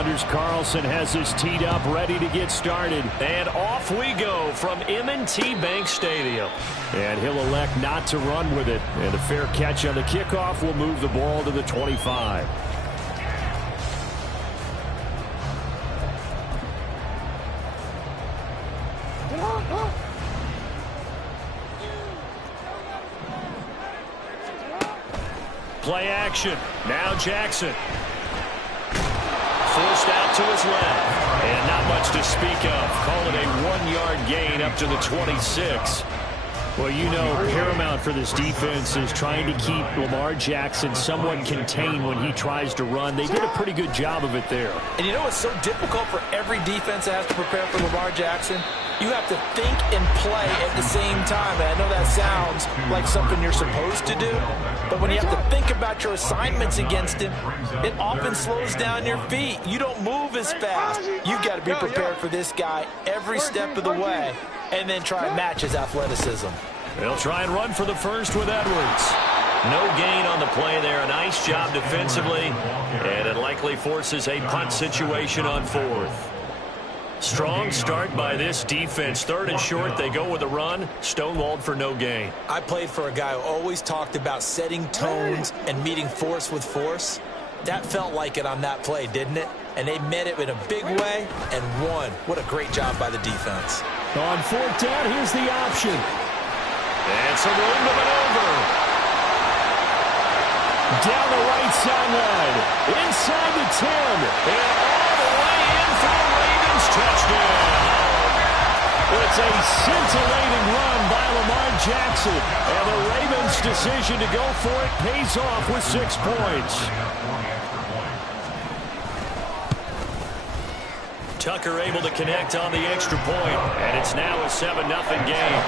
Anders Carlson has this teed up, ready to get started. And off we go from M&T Bank Stadium. And he'll elect not to run with it. And a fair catch on the kickoff will move the ball to the 25. Play action. Now Jackson. Forced out to his left. And not much to speak of. Call it a 1-yard gain up to the 26. Well, you know, paramount for this defense is trying to keep Lamar Jackson somewhat contained when he tries to run. They did a pretty good job of it there. And you know it's so difficult for every defense that has to prepare for Lamar Jackson? You have to think and play at the same time. And I know that sounds like something you're supposed to do, but when you have to think about your assignments against him, it often slows down your feet. You don't move as fast. You've got to be prepared for this guy every step of the way and then try and match his athleticism. They'll try and run for the first with Edwards. No gain on the play there. A nice job defensively, and it likely forces a punt situation on fourth. Strong start by this defense. Third and short, they go with a run. Stonewalled for no gain. I played for a guy who always talked about setting tones and meeting force with force. That felt like it on that play, didn't it? And they met it in a big way and won. What a great job by the defense. On fourth down, here's the option. And some room to maneuver. Down the right sideline. Inside the 10. And all the way in for the Ravens touchdown. It's a scintillating run by Lamar Jackson. And the Ravens' decision to go for it pays off with 6 points. Tucker able to connect on the extra point, and it's now a 7-0 game.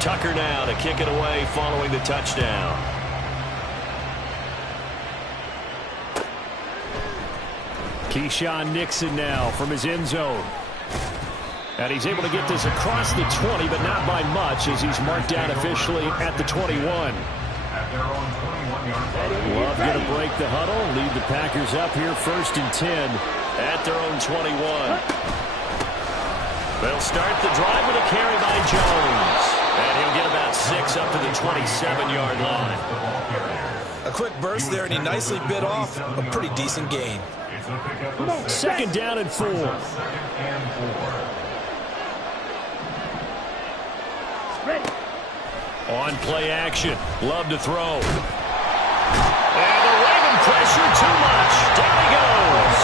Tucker now to kick it away following the touchdown. Keyshawn Nixon now from his end zone. And he's able to get this across the 20, but not by much, as he's marked down officially at the 21. Love going to break the huddle, lead the Packers up here 1st and 10 at their own 21. They'll start the drive with a carry by Jones. And he'll get about 6 up to the 27-yard line. A quick burst there, and he nicely bit off a pretty decent gain. 2nd down and 4. On play action. Love to throw. And the Raven pressure too much. Down he goes.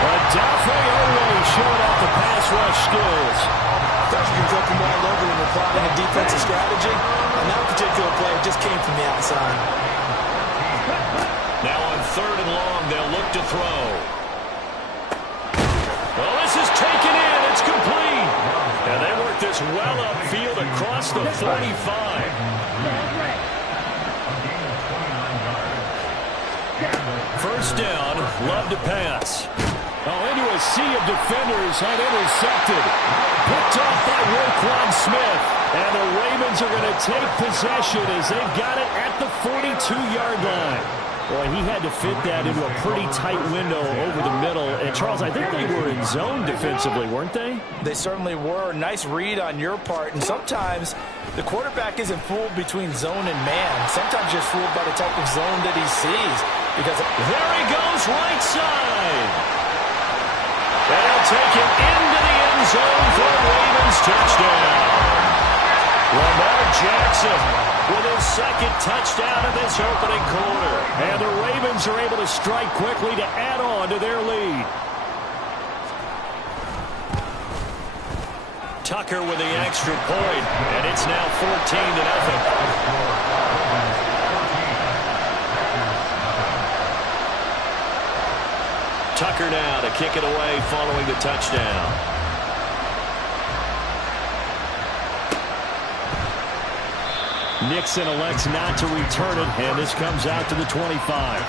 Odafe Oweh showing off the pass rush skills. First, you can flip them all over when we're plotting a defensive strategy. On that particular play, it just came from the outside. Now on 3rd and long, they'll look to throw. Well, this is taken in. It's complete. And they work this well upfield across the 45. First down, Love to pass. Oh, into a sea of defenders and intercepted. Picked off by Roquan Smith. And the Ravens are going to take possession as they've got it at the 42-yard line. Boy, he had to fit that into a pretty tight window over the middle. And, Charles, I think they were in zone defensively, weren't they? They certainly were. Nice read on your part. And sometimes the quarterback isn't fooled between zone and man. Sometimes just fooled by the type of zone that he sees. Because there he goes, right side. They'll take it into the end zone for a Ravens touchdown. Lamar Jackson with his 2nd touchdown of this opening quarter. And the Ravens are able to strike quickly to add on to their lead. Tucker with the extra point, and it's now 14-0. Tucker now to kick it away following the touchdown. Nixon elects not to return it, and this comes out to the 25.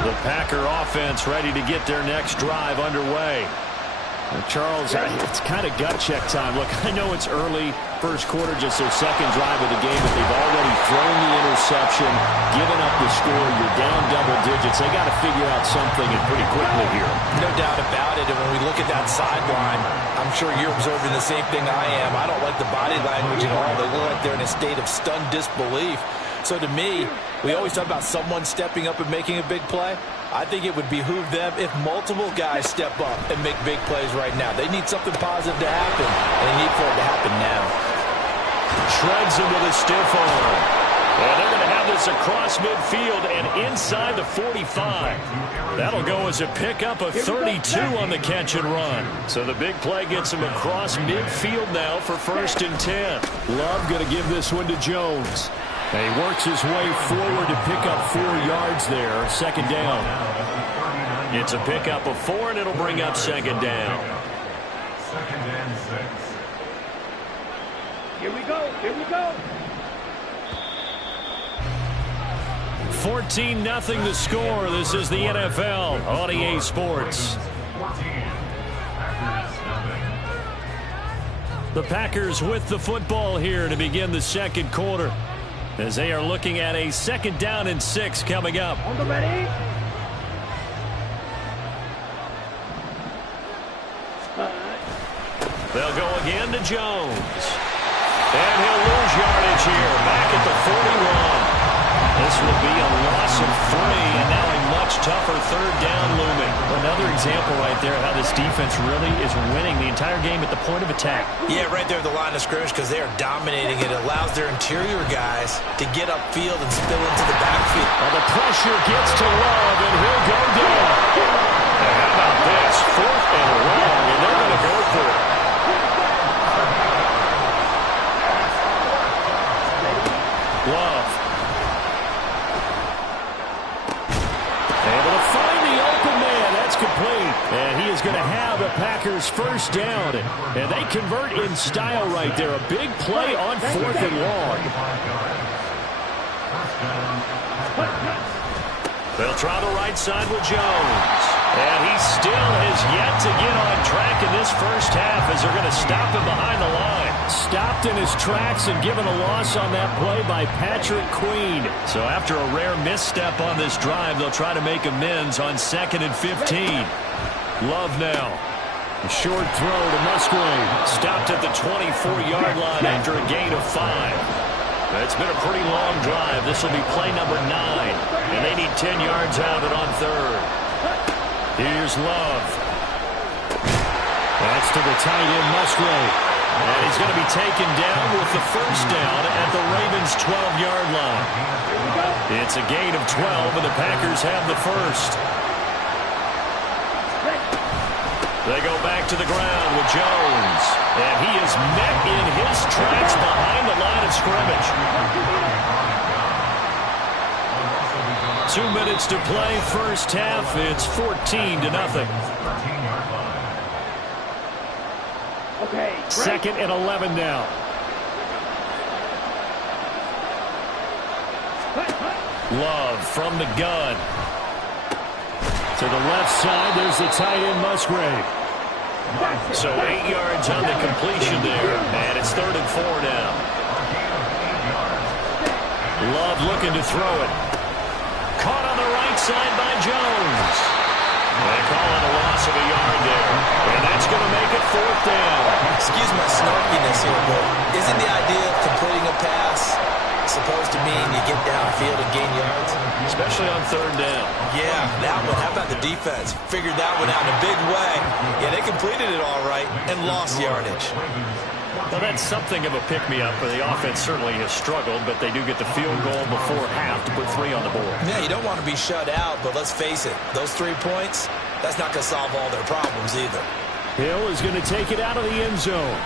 The Packer offense ready to get their next drive underway. Charles, it's kind of gut check time. Look, I know it's early, first quarter, just their second drive of the game, but they've already thrown the interception, given up the score. You're down double digits. They got to figure out something, and pretty quickly here. No doubt about it. And when we look at that sideline, I'm sure you're observing the same thing I am. I don't like the body language at all. They look like they're in a state of stunned disbelief. So to me, we always talk about someone stepping up and making a big play. I think it would behoove them if multiple guys step up and make big plays right now. They need something positive to happen, and they need for it to happen now. Treads him with a stiff arm. And they're going to have this across midfield and inside the 45. That'll go as a pickup of 32 on the catch and run. So the big play gets him across midfield now for 1st and 10. Love going to give this one to Jones. And he works his way forward to pick up 4 yards there. 2nd down. It's a pickup of 4, and it'll bring up 2nd down. 2nd and 6. Here we go. Here we go. 14-0 the score. This is the NFL on EA Sports. The Packers with the football here to begin the 2nd quarter, as they are looking at a 2nd down and 6 coming up. On the ready. They'll go again to Jones. And he'll lose yardage here, back at the 41. This will be a loss of 3, and now a much tougher 3rd down looming. Another example right there how this defense really is winning the entire game at the point of attack. Yeah, right there at the line of scrimmage, because they are dominating. It allows their interior guys to get upfield and spill into the backfield. Well, the pressure gets to Love, and he'll go down. And how about this? 4th and long, and they're going to go for it. Love. Able to find the open man. That's complete. And he is going to have a Packers 1st down. And they convert in style right there. A big play on 4th and long. They'll try the right side with Jones. And he still has yet to get on track in this 1st half, as they're going to stop him behind the line. Stopped in his tracks and given a loss on that play by Patrick Queen. So after a rare misstep on this drive, they'll try to make amends on 2nd and 15. Love now. A short throw to Musgrave. Stopped at the 24-yard line after a gain of 5. It's been a pretty long drive. This will be play number 9. And they need 10 yards out of it on 3rd. Here's Love. That's to the tight end, Musgrave. And he's going to be taken down with the 1st down at the Ravens' 12-yard line. It's a gain of 12, and the Packers have the 1st. They go back to the ground with Jones. And he is met in his tracks behind the line of scrimmage. 2 minutes to play, 1st half. It's 14-0. Okay. 2nd and 11 now. Love from the gun. To the left side, there's the tight end, Musgrave. So 8 yards on the completion there, and it's 3rd and 4 now. Love looking to throw it. Caught on the right side by Jones. They call it a loss of a yard there. And that's going to make it 4th down. Excuse my snarkiness here, but isn't the idea of completing a pass supposed to mean you get downfield and gain yards? Especially on 3rd down. Yeah, that one. How about the defense? Figured that one out in a big way. Yeah, they completed it all right and lost yardage. Well, that's something of a pick-me-up, for the offense certainly has struggled, but they do get the field goal before half to put 3 on the board. Yeah, you don't want to be shut out, but let's face it, those 3 points, that's not going to solve all their problems either. Hill is going to take it out of the end zone.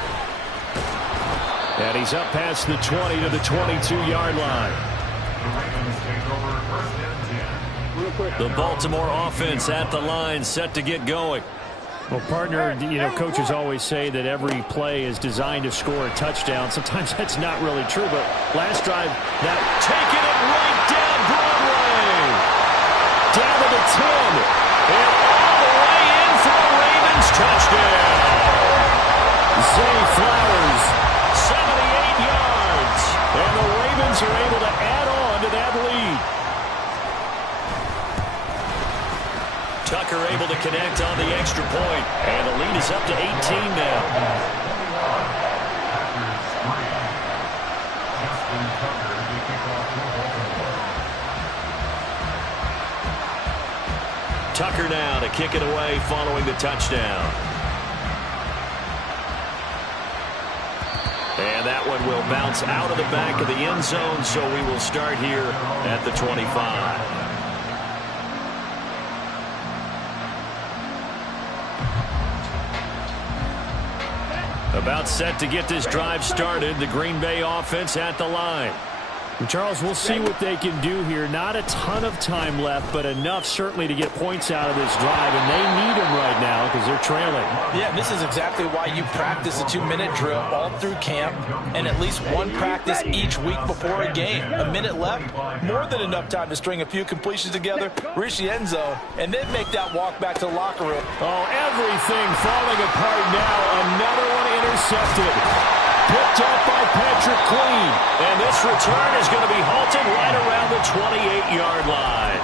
And he's up past the 20 to the 22-yard line. The Baltimore offense at the line, set to get going. Well, partner, coaches always say that every play is designed to score a touchdown. Sometimes that's not really true, but last drive, that taking it right down Broadway. down to the 10. And all the way in for a Ravens touchdown. Zay Flowers, 78 yards. And the Ravens are able to add on to that lead. Tucker able to connect on the extra point. And the lead is up to 18 now. Tucker now to kick it away following the touchdown. And that one will bounce out of the back of the end zone, so we will start here at the 25. About set to get this drive started. The Green Bay offense at the line. And Charles, we'll see what they can do here. Not a ton of time left, but enough certainly to get points out of this drive, and they need them right now because they're trailing. Yeah, this is exactly why you practice a 2-minute drill all through camp and at least one practice each week before a game. A minute left, more than enough time to string a few completions together, reach the end zone, and then make that walk back to the locker room. Oh, everything falling apart now. Another one intercepted. Picked up by Patrick Queen. And this return is going to be halted right around the 28-yard line.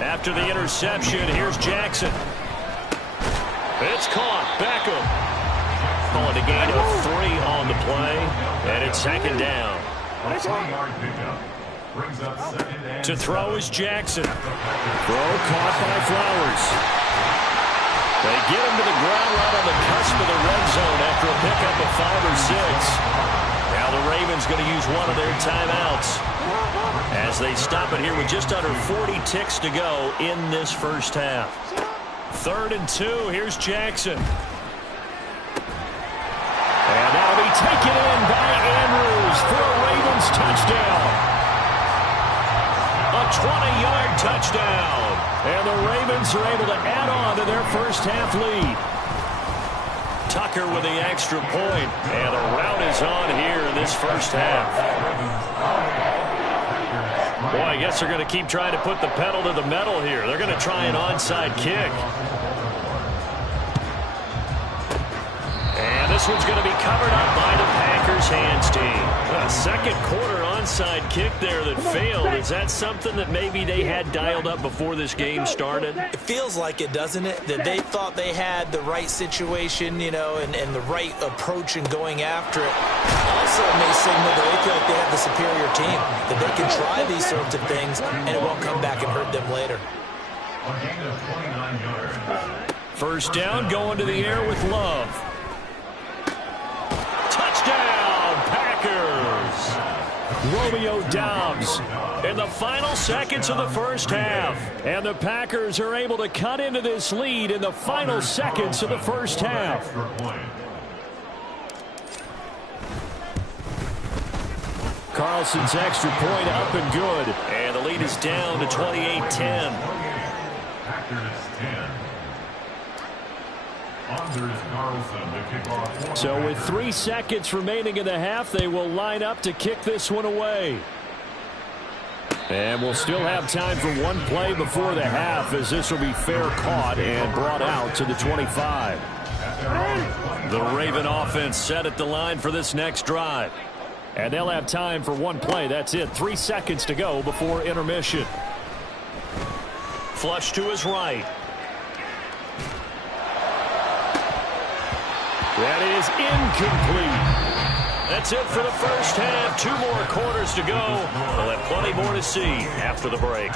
After the interception, here's Jackson. It's caught. Beckham. Calling a gain of 3 on the play. And it's second down. To throw is Jackson. Throw caught by Flowers. They get him to the ground right on the cusp of the red zone after a pickup of 5 or 6. Now the Ravens going to use one of their timeouts as they stop it here with just under 40 ticks to go in this first half. 3rd and 2. Here's Jackson. And that'll be taken in by Andrews for a Ravens touchdown. A 20-yard touchdown. And the Ravens are able to add on to their first half lead. Tucker with the extra point. And the rout is on here in this first half. Boy, I guess they're going to keep trying to put the pedal to the metal here. They're going to try an onside kick. And this one's going to be covered up by the Packers hands team. A second quarter onside kick there that failed. Is that something that maybe they had dialed up before this game started? It feels like it, doesn't it? That they thought they had the right situation, you know, and the right approach in going after it. Also may signal that they feel like they have the superior team, that they can try these sorts of things and it won't come back and hurt them later. First down, going to the air with Love. Touchdown, Packers! Romeo Doubs in the final seconds of the first half. And the Packers are able to cut into this lead in the final seconds of the first half. Carlson's extra point up and good. And the lead is down to 28-10. So with 3 seconds remaining in the half, they will line up to kick this one away. And we'll still have time for one play before the half, as this will be fair caught and brought out to the 25. The Raven offense set at the line for this next drive. And they'll have time for one play. That's it. 3 seconds to go before intermission. Flush to his right. That is incomplete. That's it for the first half. 2 more quarters to go. We'll have plenty more to see after the break.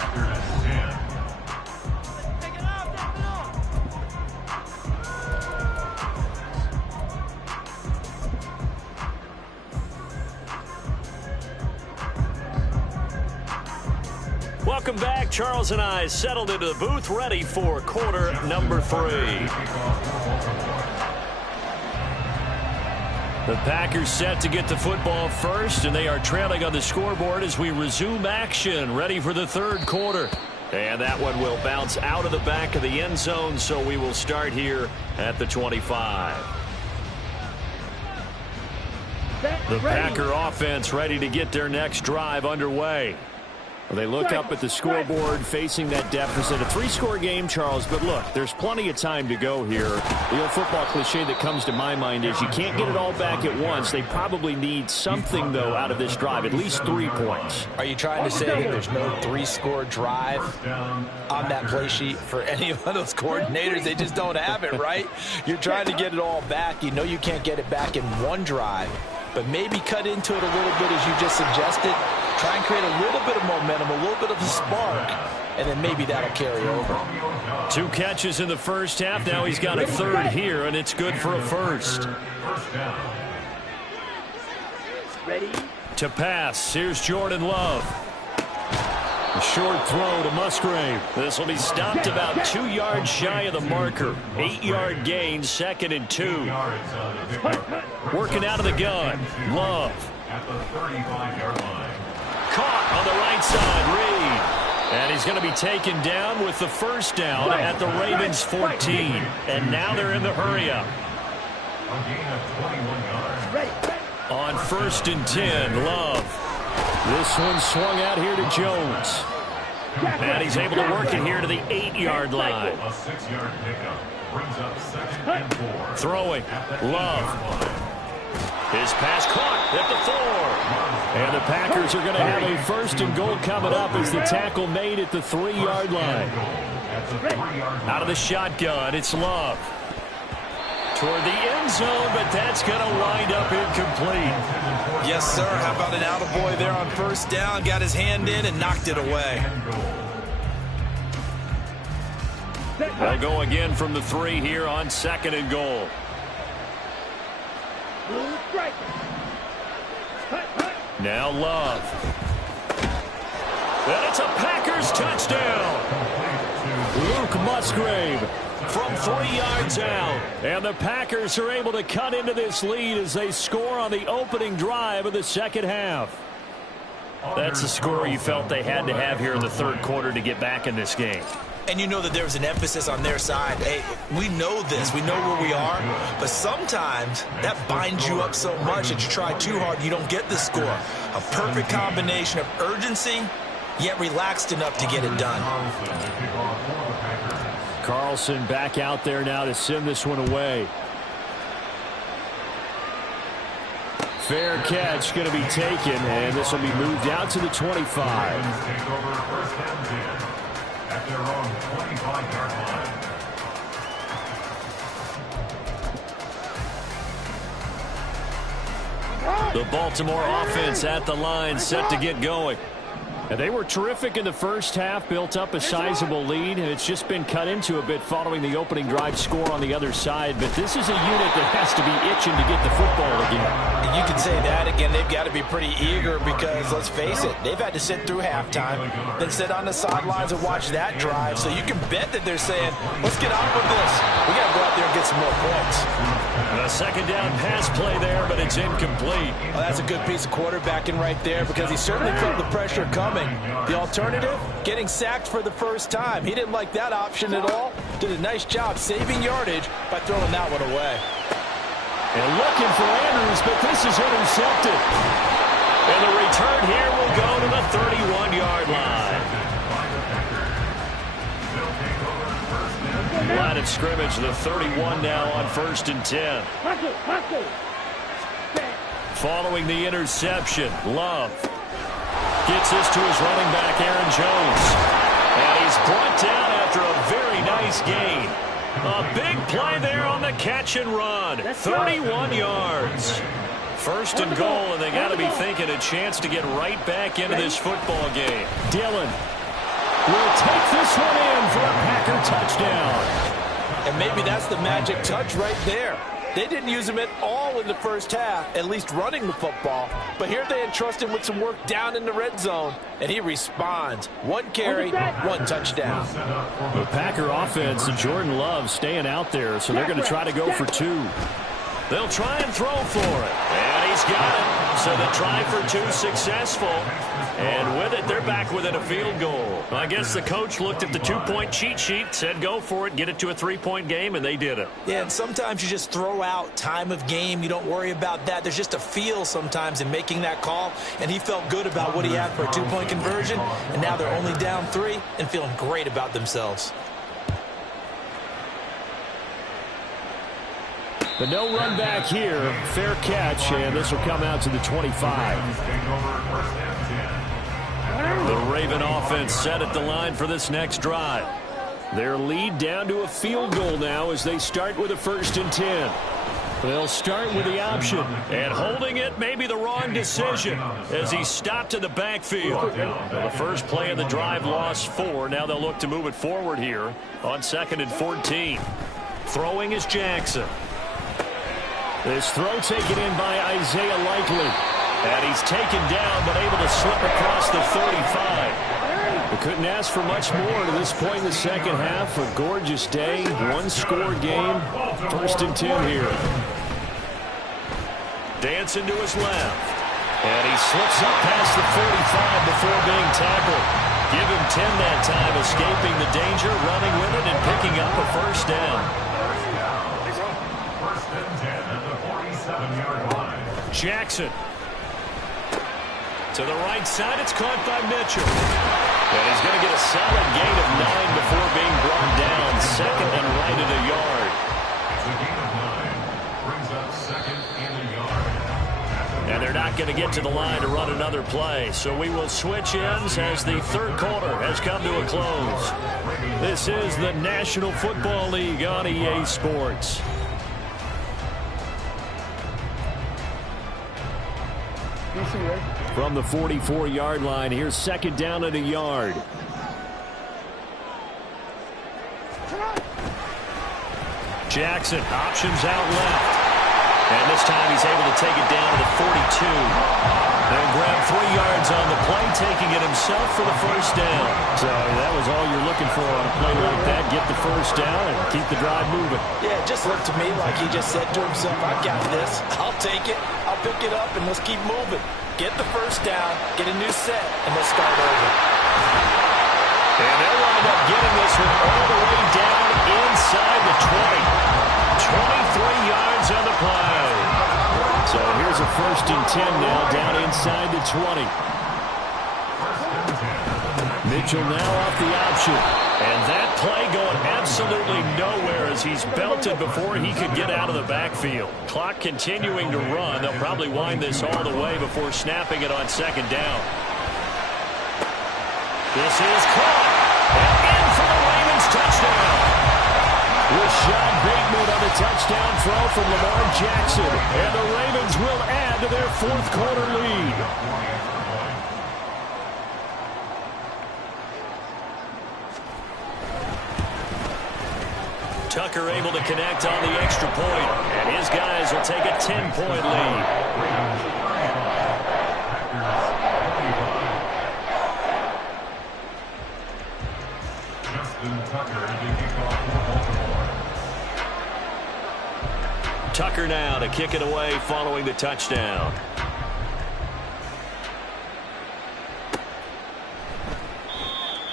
Welcome back. Charles and I settled into the booth, ready for quarter number 3. The Packers set to get the football first, and they are trailing on the scoreboard as we resume action, ready for the third quarter. And that one will bounce out of the back of the end zone, so we will start here at the 25. The Packer offense ready to get their next drive underway. Well, they look up at the scoreboard facing that deficit. A 3-score game, Charles, but look, there's plenty of time to go here. The old football cliche that comes to my mind is you can't get it all back at once. They probably need something, though, out of this drive, at least 3 points. Are you trying to say that there's no 3-score drive on that play sheet for any of those coordinators? They just don't have it, right? You're trying to get it all back. You know you can't get it back in one drive, but maybe cut into it a little bit as you just suggested. Try and create a little bit of momentum, a little bit of a spark, and then maybe that'll carry over. 2 catches in the first half. Now he's got a third here, and it's good for a first. Ready? To pass, here's Jordan Love. A short throw to Musgrave. This will be stopped about 2 yards shy of the marker. 8-yard gain, 2nd and 2. Working out of the gun. Love. At the 35-yard line. Caught on the right side, Reed. And he's going to be taken down with the first down at the Ravens 14. And now they're in the hurry-up. A gain of 21 yards. On 1st and 10, Love. This one swung out here to Jones. And he's able to work it here to the 8-yard line. A 6-yard pickup brings up 2nd and 4. Throwing, Love. His pass caught at the 4. And the Packers are going to have a 1st and goal coming up as the tackle made at the 3-yard line. Out of the shotgun, it's Love. Toward the end zone, but that's going to wind up incomplete. Yes, sir. How about an attaboy there on 1st down? Got his hand in and knocked it away. They'll go again from the 3 here on 2nd and goal. Now Love. And it's a Packers touchdown. Luke Musgrave from 3 yards out. And the Packers are able to cut into this lead as they score on the opening drive of the second half. That's the score you felt they had to have here in the 3rd quarter to get back in this game. And you know that there was an emphasis on their side. Hey, we know this. We know where we are. But sometimes that binds you up so much that you try too hard, you don't get the score. A perfect combination of urgency, yet relaxed enough to get it done. Carlson back out there now to send this one away. Fair catch going to be taken, and this will be moved out to the 25. At their own 25-yard line. The Baltimore offense at the line, set to get going. And they were terrific in the first half, built up a sizable lead, and it's just been cut into a bit following the opening drive score on the other side. But this is a unit that has to be itching to get the football again. And you can say that again. They've got to be pretty eager because, let's face it, they've had to sit through halftime, then sit on the sidelines and watch that drive. So you can bet that they're saying, let's get on with this. We got to go out there and get some more points. A 2nd down pass play there, but it's incomplete. Well, that's a good piece of quarterbacking right there because he certainly felt the pressure coming. The alternative, getting sacked for the first time. He didn't like that option at all. Did a nice job saving yardage by throwing that one away. And looking for Andrews, but this is intercepted. And the return here will go to the 31-yard line. Line of scrimmage, the 31 now on 1st and 10. Following the interception, Love gets this to his running back, Aaron Jones. And he's brought down after a very nice gain. A big play there on the catch and run. 31 yards. 1st and goal, and they got to be thinking a chance to get right back into this football game. Dillon will take this one in for a Packer touchdown. And maybe that's the magic touch right there. They didn't use him at all in the first half, at least running the football. But here they entrust him with some work down in the red zone, and he responds. 1 carry, 1 touchdown. The Packer offense and Jordan Love staying out there, so they're going to try to go for 2. They'll try and throw for it. And he's got it. So the try for two successful. And with it, they're back within a field goal. I guess the coach looked at the two-point cheat sheet, said go for it, get it to a three-point game, and they did it. Yeah, and sometimes you just throw out time of game. You don't worry about that. There's just a feel sometimes in making that call, and he felt good about what he had for a two-point conversion, and now they're only down 3 and feeling great about themselves. The no run back here, fair catch, and this will come out to the 25. The Raven offense set at the line for this next drive. Their lead down to a field goal now as they start with a 1st and 10. They'll start with the option. And holding it may be the wrong decision as he stopped in the backfield. Well, the first play of the drive lost 4. Now they'll look to move it forward here on 2nd and 14. Throwing is Jackson. This throw taken in by Isaiah Likely. And he's taken down but able to slip across the 35. They couldn't ask for much more to this point in the second half. A gorgeous day, one-score game. 1st and 10 here. Dancing to his left. And he slips up past the 45 before being tackled. Give him 10 that time, escaping the danger, running with it, and picking up a 1st down. Jackson. To the right side, it's caught by Mitchell. And he's going to get a solid gain of 9 before being brought down. 2nd and right at a yard. It's a gain of 9. Brings up 2nd and a yard. And they're not going to get to the line to run another play. So we will switch ends as the 3rd quarter has come to a close. This is the National Football League on EA Sports. From the 44-yard line, here's 2nd down at a yard. Jackson options out left. And this time he's able to take it down to the 42. And grab 3 yards on the play, taking it himself for the 1st down. So that was all you're looking for on a play like that. Get the 1st down and keep the drive moving. Yeah, it just looked to me like he just said to himself, I got this. I'll take it. I'll pick it up, and let's keep moving. Get the 1st down, get a new set, and let's start over. And they'll wind up getting this one all the way down inside the 20. 23 yards on the play. So here's a 1st and 10 now, down inside the 20. Mitchell now off the option. And that play going absolutely nowhere as he's belted before he could get out of the backfield. Clock continuing to run. They'll probably wind this all the way before snapping it on 2nd down. This is caught. And in for the Ravens touchdown. Rashad Bateman on the touchdown throw from Lamar Jackson. And the Ravens will add to their 4th quarter lead. Tucker able to connect on the extra point, and his guys will take a 10-point lead. Tucker now to kick it away following the touchdown.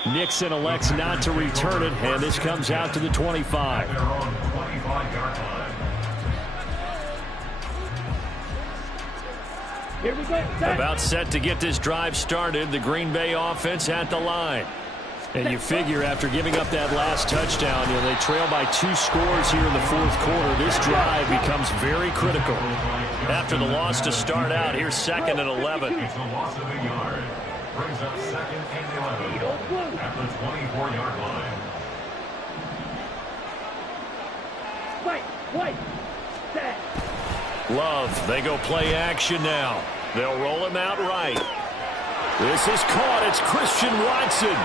Nixon elects not to return it, and this comes out to the 25. Here we go. About set to get this drive started. The Green Bay offense at the line. And you figure after giving up that last touchdown, they trail by 2 scores here in the 4th quarter. This drive becomes very critical. After the loss to start out, here's 2nd and 11. Brings up 2nd and 11 at the 24-yard line. Wait, set. Love, they go play action now. They'll roll him out right. This is caught. It's Christian Watson.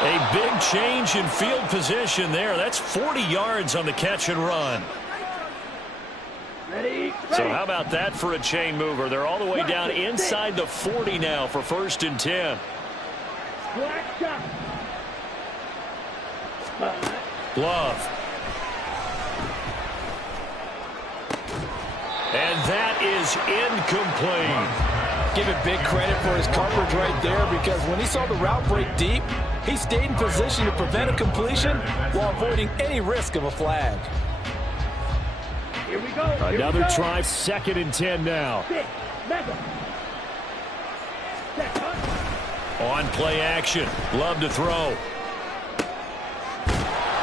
A big change in field position there. That's 40 yards on the catch and run. Ready. So how about that for a chain mover? They're all the way down inside the 40 now for 1st and 10. Black shot. Love. And that is incomplete. Give it big credit for his coverage right there, because when he saw the route break deep, he stayed in position to prevent a completion while avoiding any risk of a flag. Here we go. Another try, 2nd and 10 now. On play action. Love to throw.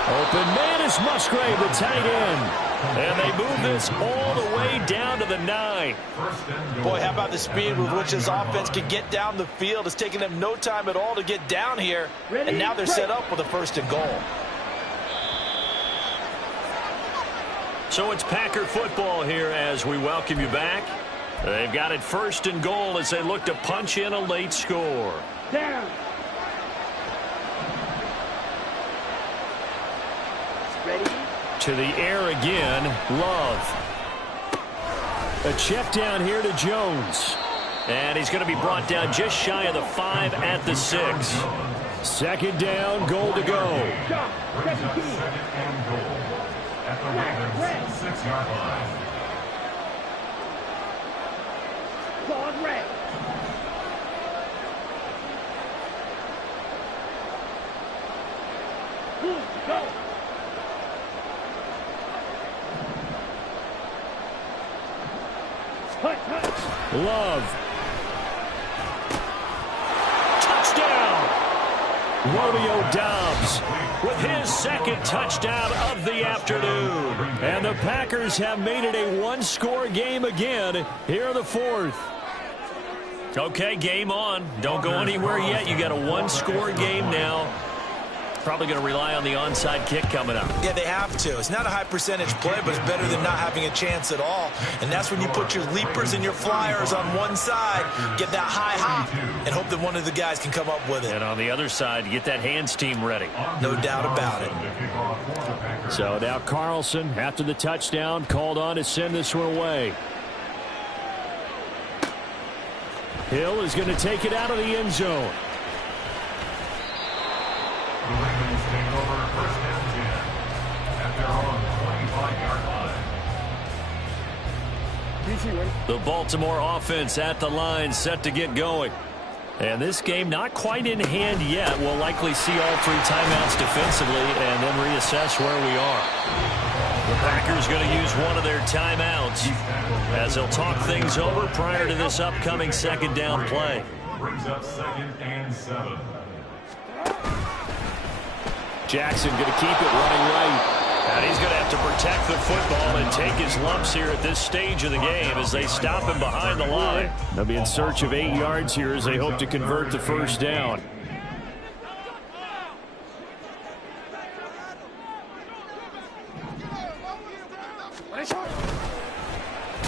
Open man is Musgrave, the tight end. And they move this all the way down to the 9. Boy, how about the speed with which this offense can get down the field? It's taken them no time at all to get down here. And now they're set up with a 1st and goal. So it's Packer football here as we welcome you back. They've got it 1st and goal as they look to punch in a late score. Down. Ready? To the air again, Love. A check down here to Jones. And he's going to be brought down just shy of the 5 at the 6. 2nd down, goal to go. Shot. 17. And goal at the Ravens' 6-yard line. Claude red. Go. Love. Touchdown. Romeo Doubs with his 2nd touchdown of the afternoon. And the Packers have made it a one-score game again here in the 4th. Okay, game on. Don't go anywhere yet. You got a one-score game now. Probably going to rely on the onside kick coming up. Yeah, they have to. It's not a high percentage play, but it's better than not having a chance at all. And that's when you put your leapers and your flyers on one side, get that high hop, and hope that one of the guys can come up with it. And on the other side, get that hands team ready. No doubt about it. So now Carlson, after the touchdown, called on to send this one away. Hill is going to take it out of the end zone. The Ravens take over 1st and 10 at their own 25-yard line. The Baltimore offense at the line, set to get going. And this game not quite in hand yet. We'll likely see all 3 timeouts defensively and then reassess where we are. The Packers going to use one of their timeouts as they'll talk things over prior to this upcoming 2nd down play. Brings up 2nd and 7. Jackson going to keep it running right. And he's going to have to protect the football and take his lumps here at this stage of the game as they stop him behind the line. They'll be in search of 8 yards here as they hope to convert the 1st down.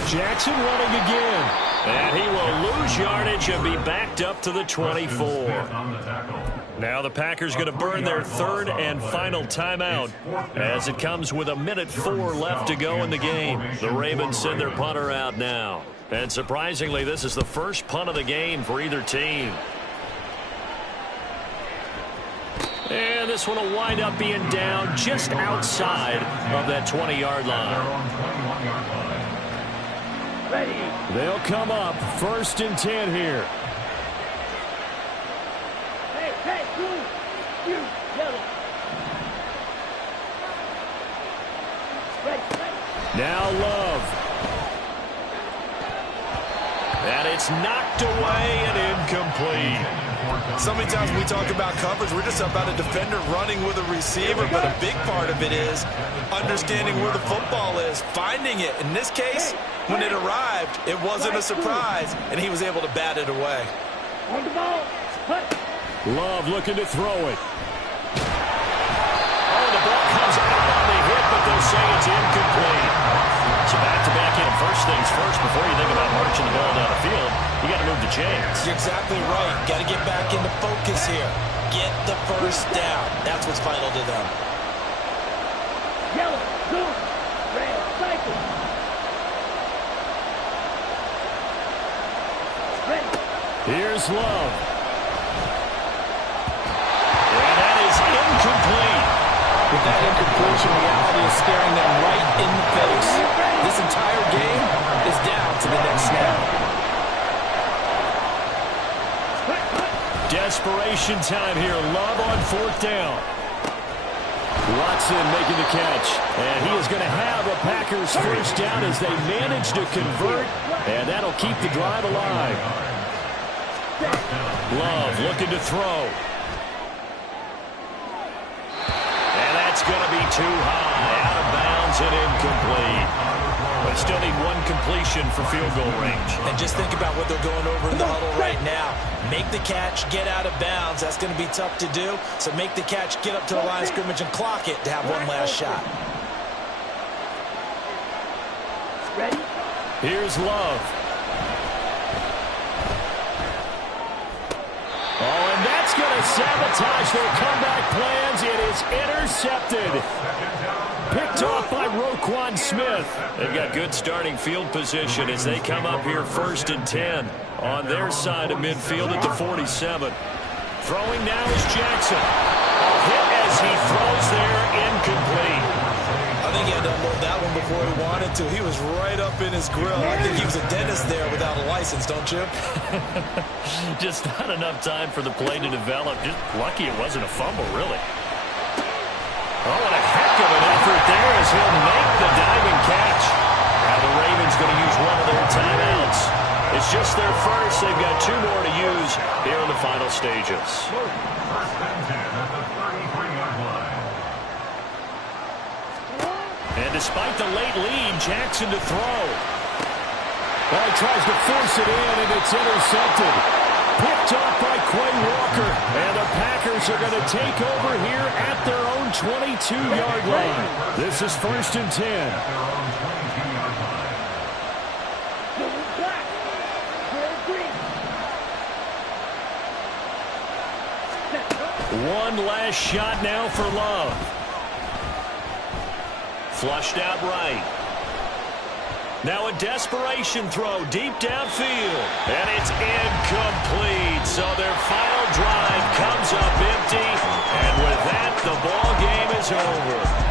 Jackson running again. And he will lose yardage and be backed up to the 24. Now the Packers going to burn their 3rd and final timeout as it comes with 1:04 left to go in the game. The Ravens send their punter out now. And surprisingly, this is the first punt of the game for either team. And this one will wind up being down just outside of that 20-yard line. Ready. They'll come up 1st and 10 here. Hey, you, yellow. Ready. Now Love. And it's knocked away and incomplete. So many times when we talk about coverage, we're just about a defender running with a receiver, but a big part of it is understanding where the football is, finding it. In this case, when it arrived, it wasn't a surprise, and he was able to bat it away. On the ball. Hut. Love looking to throw it. Oh, the ball comes out on the hit, but they'll say it's incomplete. So back-to-back in. First things first, before you think about marching the ball down the field, you got to move the chains. You're exactly right. Got to get back into focus here. Get the 1st down. That's what's vital to them. Yellow, blue, red, cycle. Ready. Here's Love. And that is incomplete. With that incompletion, reality is staring them right in the face. This entire game is desperation time here. Love on fourth down. Watson making the catch. And he is going to have a Packers first down as they manage to convert. And that'll keep the drive alive. Love looking to throw. And that's going to be too high. Out of bounds and incomplete. But still need one completion for field goal range. And just think about what they're going over in the huddle right now. Make the catch, get out of bounds. That's going to be tough to do. So make the catch, get up to the line of scrimmage, and clock it to have one last shot. Ready? Here's Love. Oh, and that's going to sabotage their comeback plans. It is intercepted. Picked off by Roquan Smith. They've got good starting field position as they come up here 1st and 10 on their side of midfield at the 47. Throwing now is Jackson. A hit as he throws there, incomplete. I think he had to unload that one before he wanted to. He was right up in his grill. I think he was a dentist there without a license, don't you? Just not enough time for the play to develop. Just lucky it wasn't a fumble, really. Oh, what a heck of an effort there as he'll make the diving catch. Now the Ravens going to use one of their timeouts. It's just their first. They've got 2 more to use here in the final stages. First and 10 at the 33-yard line. And despite the late lead, Jackson to throw. Well, he tries to force it in, and it's intercepted. Picked off by Quay Walker. And the Packers are going to take over here at their own 22-yard line. This is 1st and 10. One last shot now for Love. Flushed out right. Now a desperation throw deep downfield. And it's incomplete. So their final drive comes up empty. And with that, the ball game is over.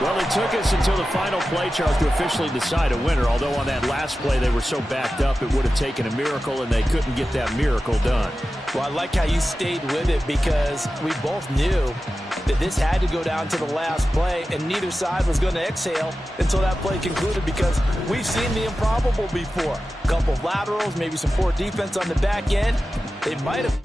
Well, it took us until the final play, Charles, to officially decide a winner. Although on that last play they were so backed up, it would have taken a miracle, and they couldn't get that miracle done. Well, I like how you stayed with it because we both knew that this had to go down to the last play, and neither side was going to exhale until that play concluded because we've seen the improbable before. A couple of laterals, maybe some poor defense on the back end. They might have